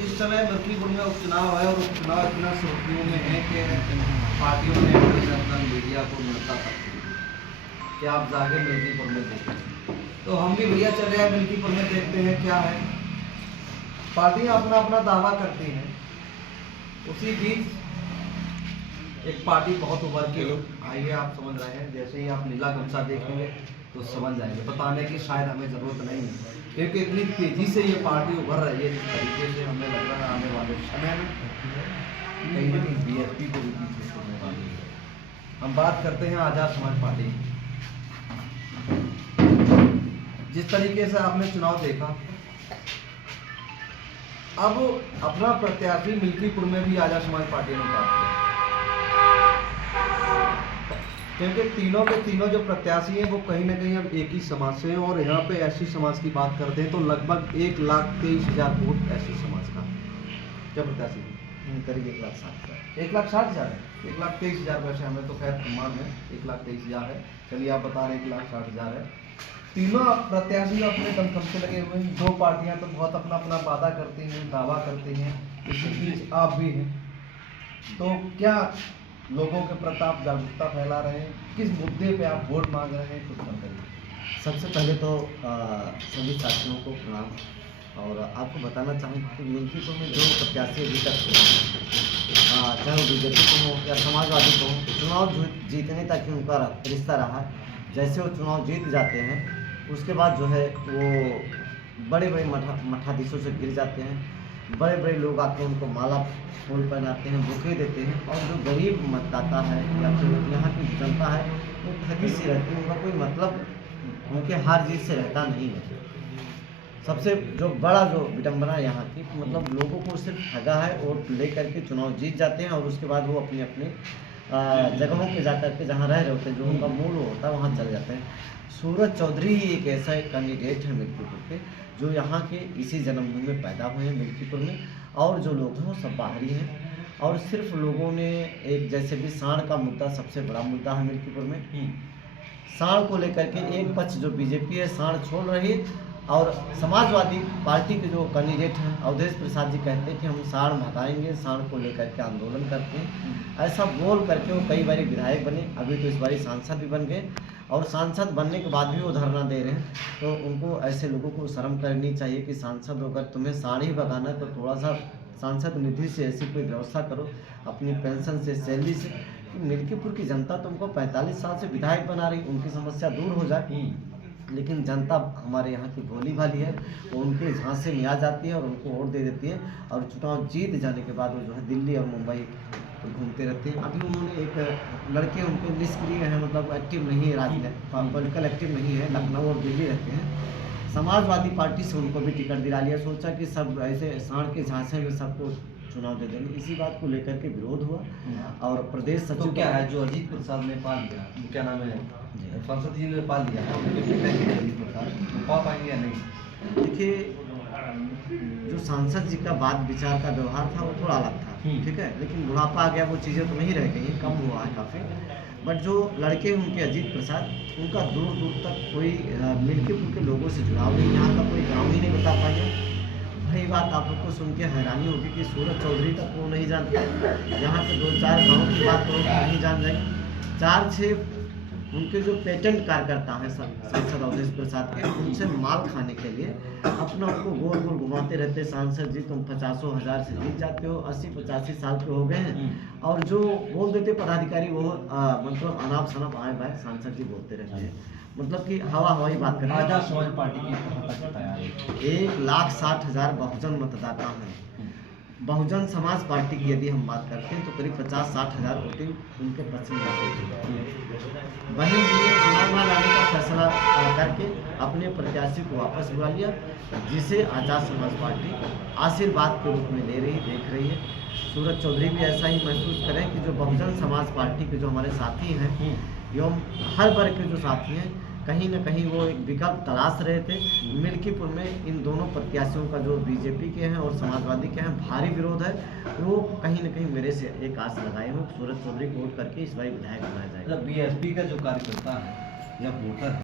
इस समय लखीमपुर में उपचुनाव है और उपचुनाव इतना सुर्खियों में है कि पार्टियों ने अपना मीडिया को न्योता तक कि आप जाके मिल्कीपुर में देखें। तो हम भी भैया चले आए मिल्कीपुर में, देखते हैं क्या है। पार्टियां अपना अपना दावा करती हैं। उसी बीच एक पार्टी बहुत उभर के आई है, आप समझ रहे हैं। जैसे ही आप नीला गमछा देखेंगे तो समझ जाएंगे, बताने की शायद हमें ज़रूरत नहीं है, क्योंकि इतनी तेज़ी से ये पार्टी उभर रही है। जिस तरीके से हमें लग रहा है आने वाले समय में कहीं ना कहीं बीएसपी को भी पीछे छोड़ने वाली है। हम बात करते हैं आज़ाद समाज पार्टी। जिस तरीके से आपने चुनाव देखा, अब अपना प्रत्याशी मिल्कीपुर में भी आज़ाद समाज पार्टी ने प्राप्त किया, क्योंकि तीनों के तीनों जो प्रत्याशी हैं वो कहीं ना कहीं अब एक ही समाज से हैं। और यहाँ पे एससी समाज की बात करते हैं तो लगभग 1,23,000 वोट एससी समाज का। क्या प्रत्याशी करीब 1,60,000 1,60,000 है। 1,23,000 वैसे हमें तो खैर प्रमाण है 1,23,000 है। चलिए आप बता रहे हैं 1,60,000 है। तीनों प्रत्याशी अपने दमखम से लगे हुए हैं। दो पार्टियां तो बहुत अपना अपना वादा करती हैं, दावा करती हैं। इसी बीच आप भी हैं, तो क्या लोगों के प्रति आप जागरूकता फैला रहे हैं? किस मुद्दे पे आप वोट मांग रहे हैं? कुछ बताइए। सबसे पहले तो सभी साथियों को प्रणाम। और आपको बताना चाहूँगा कि मिल्कीपुर में जो प्रत्याशी अभी तक चाहे वो बीजेपी को हो या समाजवादी को हो, चुनाव जीतने तक ही उनका रिश्ता रहा। जैसे वो चुनाव जीत जाते हैं उसके बाद जो है वो बड़े बड़े मठाधीशों से गिर जाते हैं। बड़े बड़े लोग आके उनको माला फूल पहनाते हैं, बुके देते हैं। और जो गरीब मतदाता है या फिर यहाँ की जनता है वो ठगी सी रहती है। उनका कोई मतलब उनके हार जीत से रहता नहीं है। सबसे जो बड़ा जो विडम्बना यहाँ की, मतलब लोगों को सिर्फ ठगा है और लेकर के चुनाव जीत जाते हैं और उसके बाद वो अपने अपने जगहों पे जाकर के जहाँ रह रहे होते हैं, जो उनका मूल होता है, वहाँ चले जाते हैं। सूरज चौधरी ही एक ऐसा कैंडिडेट है मिल्कीपुर के, जो यहाँ के इसी जन्मभूमि में पैदा हुए हैं मिल्कीपुर में। और जो लोग हैं वो सब बाहरी हैं। और सिर्फ लोगों ने एक, जैसे भी सांड का मुद्दा सबसे बड़ा मुद्दा है मिल्कीपुर में, सांड को लेकर के एक पक्ष जो बीजेपी है सांड छोड़ रही है, और समाजवादी पार्टी के जो कैंडिडेट हैं अवधेश प्रसाद जी कहते हैं कि हम सांड भगाएंगे, सांड को लेकर के आंदोलन करते हैं। ऐसा बोल करके वो कई बार विधायक बने, अभी तो इस बार सांसद भी बन गए। और सांसद बनने के बाद भी वो धरना दे रहे हैं। तो उनको, ऐसे लोगों को शर्म करनी चाहिए कि सांसद होकर तुम्हें सांड ही भगाना है तो थोड़ा सा सांसद निधि से ऐसी कोई व्यवस्था करो, अपनी पेंशन से, सैलरी से। मिल्कीपुर की जनता तुमको 45 साल से विधायक बना रही, उनकी समस्या दूर हो जाए। लेकिन जनता हमारे यहाँ की भोली भाली है, वो उनके झांसे में आ जाती है और उनको वोट दे देती है। और चुनाव जीत जाने के बाद वो जो है दिल्ली और मुंबई घूमते रहते हैं। अभी उन्होंने एक लड़के उनके निष्क्रिय हैं, मतलब एक्टिव नहीं है, राजनीति पॉलिटिकल एक्टिव नहीं है, लखनऊ और दिल्ली रहते हैं। समाजवादी पार्टी से उनको भी टिकट दिला लिया। सोचा कि सब ऐसे सांड के झांसे में सबको चुनाव दे देंगे। इसी बात को लेकर के विरोध हुआ। और प्रदेश सचिव तो क्या है जो अजीत प्रसाद ने पाल लिया, क्या नाम है, सांसद जी ने पाल लिया है, उनके पिता जी अजीत प्रसाद पा पाएंगे या नहीं? देखिए, जो सांसद जी का बात विचार का व्यवहार था वो थोड़ा अलग था, ठीक है। लेकिन बुढ़ापा आ गया, वो चीज़ें तो नहीं रह गई, कम हुआ है काफ़ी। बट जो लड़के उनके अजीत प्रसाद, उनका दूर दूर तक कोई मिल्कीपुर के लोगों से जुड़ाव नहीं, यहाँ का कोई गाँव ही नहीं बता पाएंगे। वही बात आप लोग को सुन के हैरानी होगी कि सूरज चौधरी तक वो नहीं जानते। यहाँ के 2-4 गाँव की बात करो तो नहीं जान जाएंगे। 4-6 उनके जो पेटेंट कार्यकर्ता हैं सांसद अवधेश प्रसाद के, उनसे माल खाने के लिए अपना उनको गोल गोल घुमाते रहते। सांसद जी तुम 50,000 से जीत जाते हो, 80-85 साल के हो गए हैं। और जो बोल देते पदाधिकारी वो मतलब अनाप शनाप आए बाय सांसद जी बोलते रहते हैं, मतलब कि हवाई बात करते हैं। आज़ाद समाज पार्टी की कहाँ तक तैयारी? 1,60,000 बहुजन मतदाता हैं। बहुजन समाज पार्टी की यदि हम बात करते हैं तो करीब 50-60,000 वोटिंग उनके पक्ष में आती है। वहीं चुनाव में लाने का फैसला करके अपने प्रत्याशी को वापस बुला लिया, जिसे आज़ाद समाज पार्टी आशीर्वाद के रूप में ले रही, देख रही है। सूरज चौधरी भी ऐसा ही महसूस करें कि जो बहुजन समाज पार्टी के जो हमारे साथी हैं एवं हर वर्ग के जो साथी हैं, कहीं ना कहीं वो एक विकल्प तलाश रहे थे। मिल्कीपुर में इन दोनों प्रत्याशियों का, जो बीजेपी के हैं और समाजवादी के हैं, भारी विरोध है। वो कहीं ना कहीं मेरे से एक आस लगाए हो सूरज चौधरी को वोट करके इस बार विधायक बनाया जाएगा। बीएसपी का जो कार्यकर्ता है या वोटर है